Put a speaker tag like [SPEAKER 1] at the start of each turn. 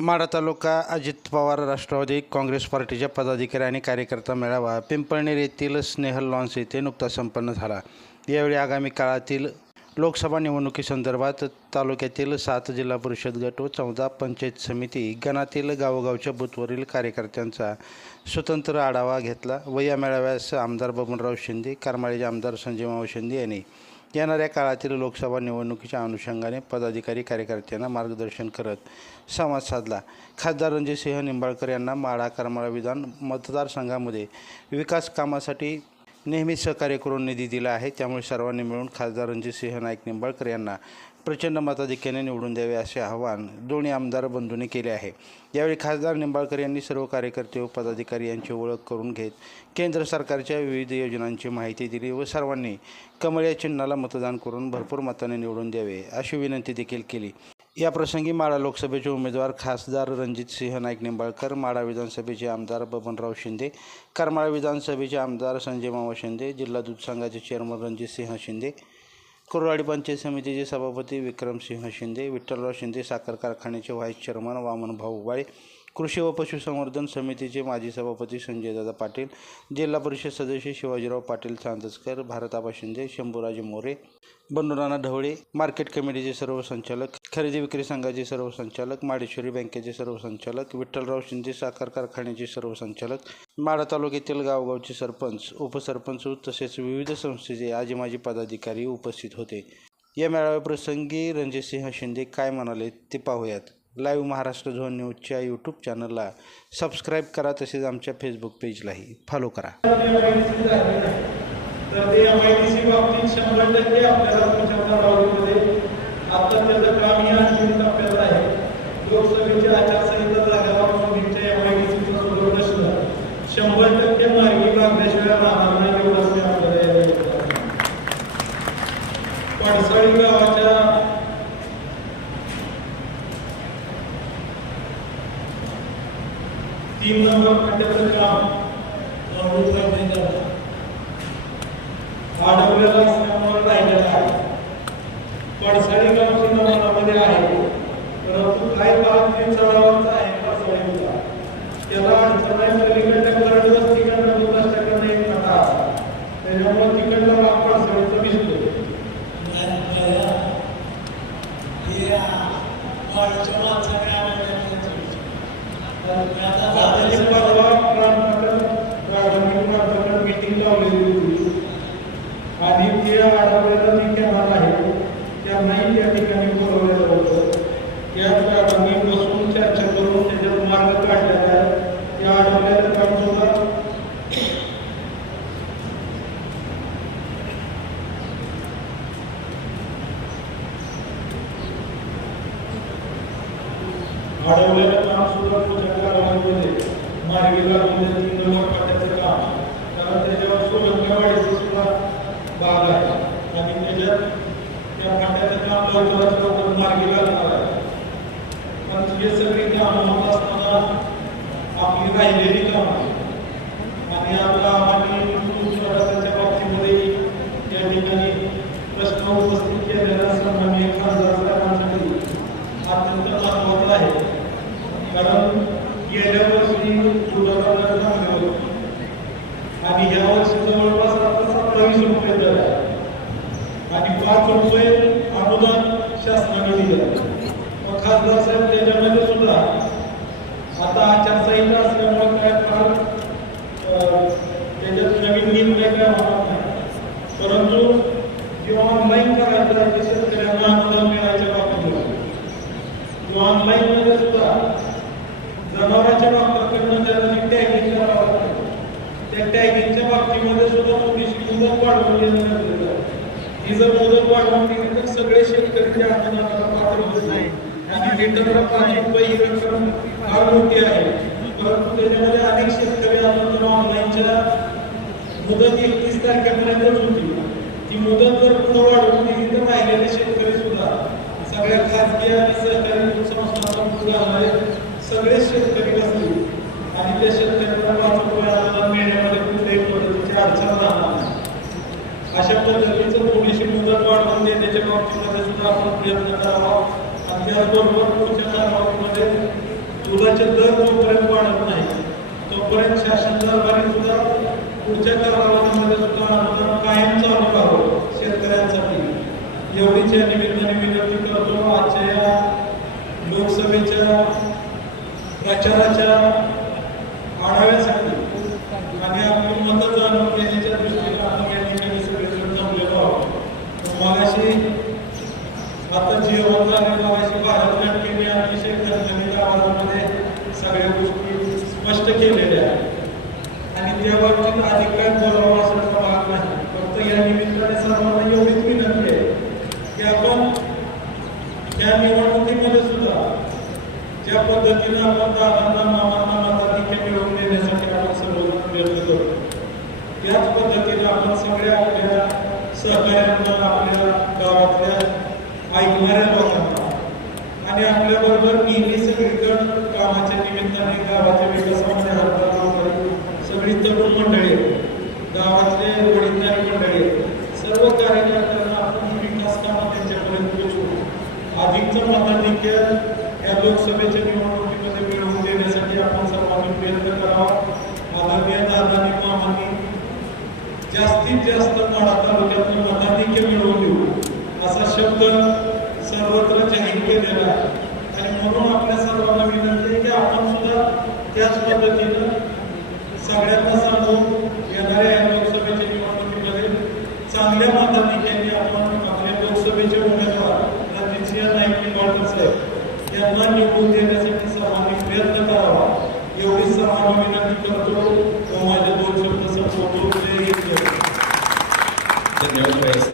[SPEAKER 1] माढा तालुका अजित पवार राष्ट्रवादी काँग्रेस पार्टीच्या पदाधिकारी आणि कार्यकर्ता मेळावा पिंपळनेर येथील स्नेहल लॉन्स येथे नुकताच संपन्न झाला. यावेळी आगामी काळातील लोकसभा निवडणुकीसंदर्भात तालुक्यातील सात जिल्हा परिषद गट व चौदा पंचायत समिती गणातील गावोगावच्या बूथवरील कार्यकर्त्यांचा स्वतंत्र आढावा घेतला व या मेळाव्यास आमदार बबनराव शिंदे करमाळीचे आमदार संजयमाव शिंदे यांनी येणाऱ्या काळातील लोकसभा निवडणुकीच्या अनुषंगाने पदाधिकारी कार्यकर्त्यांना मार्गदर्शन करत संवाद साधला. खासदार रणजितसिंह निंबाळकर यांना माळा करमाळा विधान मतदारसंघामध्ये विकास कामासाठी नेहमी सहकार्य करून निधी दिला आहे. त्यामुळे सर्वांनी मिळून खासदार रणजितसिंह नाईक निंबाळकर यांना प्रचंड मताधिक्याने निवडून द्यावे असे आवाहन दोन्ही आमदार बंधूंनी केले आहे. यावेळी खासदार निंबाळकर यांनी सर्व कार्यकर्ते व पदाधिकारी यांची ओळख करून घेत केंद्र सरकारच्या विविध योजनांची माहिती दिली व सर्वांनी कमळ या चिन्हाला मतदान करून भरपूर मताने निवडून द्यावे अशी विनंती देखील केली. या प्रसंगी माढा लोकसभेचे उमेदवार खासदार रणजितसिंह नाईक निंबाळकर माढा विधानसभेचे आमदार बबनराव शिंदे करमाळा विधानसभेचे आमदार संजय मामा शिंदे जिल्हा दूध संघाचे चेअरमन रणजितसिंह शिंदे कुरवाडी पंचायत समितीचे सभापती विक्रमसिंह शिंदे विठ्ठलराव शिंदे साखर कारखान्याचे व्हाईस चेअरमन वामन भाऊ उबाळे कृषी व पशुसंवर्धन समितीचे माजी सभापती संजयदादा पाटील जिल्हा परिषद सदस्य शिवाजीराव पाटील चांदसकर भारताबा शिंदे शंभूराजे मोरे बंडूराणा ढवळे मार्केट कमिटीचे सर्व संचालक खरेदी विक्री संघाचे सर्व संचालक माडेश्वरी बँकेचे सर्व संचालक विठ्ठलराव शिंदे साखर कारखान्याचे सर्व संचालक माढा तालुक्यातील गावगावचे सरपंच उपसरपंच तसेच विविध संस्थेचे आजी माजी पदाधिकारी उपस्थित होते. या मेळाव्याप्रसंगी रणजितसिंह शिंदे काय म्हणाले ते पाहूयात. लाईव्ह महाराष्ट्र झोन न्यूजच्या यूट्यूब चॅनलला सबस्क्राईब करा तसेच आमच्या फेसबुक पेजलाही फॉलो करा.
[SPEAKER 2] तर ते एम आय डी सी बाबतीत शंभर टक्के आपल्याला तुमच्या आता त्याचं काम अंतिम टप्प्यात आहे. लोकसभेची आचारसंहिता मोदींच्या एम आय डी सीचा सुरू शंभर टक्के लागल्याशिवाय राहणार नाही आपल्याला पडसळी गावाच्या तीन नंबर खड्ड्याचं काम. अमृत करण्यात असल्यामुळे राहिलेला आहे. पडसाळी आहे. परंतु काही भाग ते चढावाचा आहे पडसाळीचा त्याला अडचण आहे पलीकडल्या गरड वस्तीकडनं आढळलेलं काम सुद्धा तुझ्या गावामध्ये मार्गी काम. कारण त्याच्यावर सुद्धा भाग आहे. आणि त्याच्यात त्या फाट्याचं काम लवकरात लवकर मार्गी लागणार आहे. पण हे सगळी कामं होत असताना आपली राहिलेली कामं आणि आपला आम्हाला रस्त्याच्या बाबतीमध्ये या ठिकाणी प्रश्न उपस्थित केलेला सन्माननीय खासदार साहेबांसाठी अत्यंत कारण गेल्या वर्षी चांगले होते. आणि ह्या वर्षी जवळपास आता सत्तावीस रुपये दर आहे. आणि पाच रुपये अनुदान शासनाने दिलं. मग खासदार साहेब त्याच्यामध्ये सुद्धा आता आचारसंहिता असल्यामुळे काय फार त्याच्यात नवीन निर्णय काय होणार नाही. परंतु किंवा ऑनलाईन करायचं शेतकऱ्यांना अनुदान मिळायच्या बाबतीत. किंवा ऑनलाईन मध्ये सुद्धा जनावरांच्या बाबतीकडनं त्याला जी टॅगिंग करावं लागतं त्या टॅगिंगच्या बाबतीमध्ये सुद्धा थोडीशी मुदत वाढवून देणं ही जर मुदत वाढवून दिली तर सगळे शेतकरी त्या अनुदानाला पात्र होत नाही. आणि लिटरला पाच रुपये ही रक्कम फार मोठी आहे. परंतु त्याच्यामध्ये अनेक शेतकरी अनुदान ऑनलाईनच्या मुदत एकतीस तारखेपर्यंतच होती. ती मुदत जर पुढे वाढवून दिली तर राहिलेले शेतकरी सुद्धा सगळ्या खाजगी आणि सरकारी दूध संस्थांचा दूध घालणारे सगळे शेतकरी असतील आणि त्या शेतकऱ्यांना मिळण्यामध्ये कुठल्याही अडचण राहणार नाही अशा पद्धतीचं थोडीशी मुदत वाढवून देण्याच्या बाबतीमध्ये सुद्धा आपण प्रयत्न करावा आणि त्याचबरोबर पुढच्या कालावधीमध्ये दुधाचे दर जोपर्यंत वाढत नाही तोपर्यंत शासन दरबारी सुद्धा पुढच्या कालावधीमध्ये सुद्धा कायम चालू राहावं शेतकऱ्यांसाठी एवढीच या निमित्ताने विनंती करतो. आजच्या या लोकसभेच्या प्रचाराच्या आणि आपली जाणून घेण्याच्या दृष्टीने आपण या ठिकाणी सगळेजण जमलेलो आहोत. मगाशी आता जीवन झालेलं भारत नाट्यने अतिशय खणखणीत आवाजामध्ये सगळ्या गोष्टी स्पष्ट केलेल्या आहेत. आणि त्या बाबतीत अधिक काय बोलावं असाचा भाग नाही फक्त या निमित्ताने सर्वांना एवढीच विनंती आहे की आपण या निवडणुकीमध्ये सुद्धा ज्या पद्धतीनं आपण दादांना मामांना मताधिक्य मिळवून देण्यासाठी आपण सर्वजण प्रयत्न करतो त्याच पद्धतीने आपण सगळ्या आपल्या सहकार्यांना आपल्या गावातल्या ऐकणाऱ्या लोकांना आणि आपल्या बरोबर नेहमी सगळीकडे कामाच्या निमित्ताने गावाच्या विकासामध्ये हातभार लावणारी सगळी तरुण मंडळी गावातले वडीलधारी मंडळी सर्व कार्यकर्त्यांना आपण विकास कामात त्यांच्यापर्यंत पोहोचवू. अधिकचं मताधिक्य या लोकसभेच्या निवडणूक शब्द सर्वत्र जाहीर केलेला आणि म्हणून आपल्या सर्वांना विनंती की आपण सुद्धा त्याच पद्धतीनं सगळ्यांना सांगून येणाऱ्या या लोकसभेच्या निवडणुकीमध्ये चांगल्या मताधिक्यांनी आपण आपल्या लोकसभेचे उमेदवार रणजितसिंह नाईक निंबाळकर यांना निवडून देण्यासाठी सर्वांनी प्रयत्न करावा. एवढी सर्वांना विनंती करतो. हो, माझे दोन शब्द संपवतो. धन्यवाद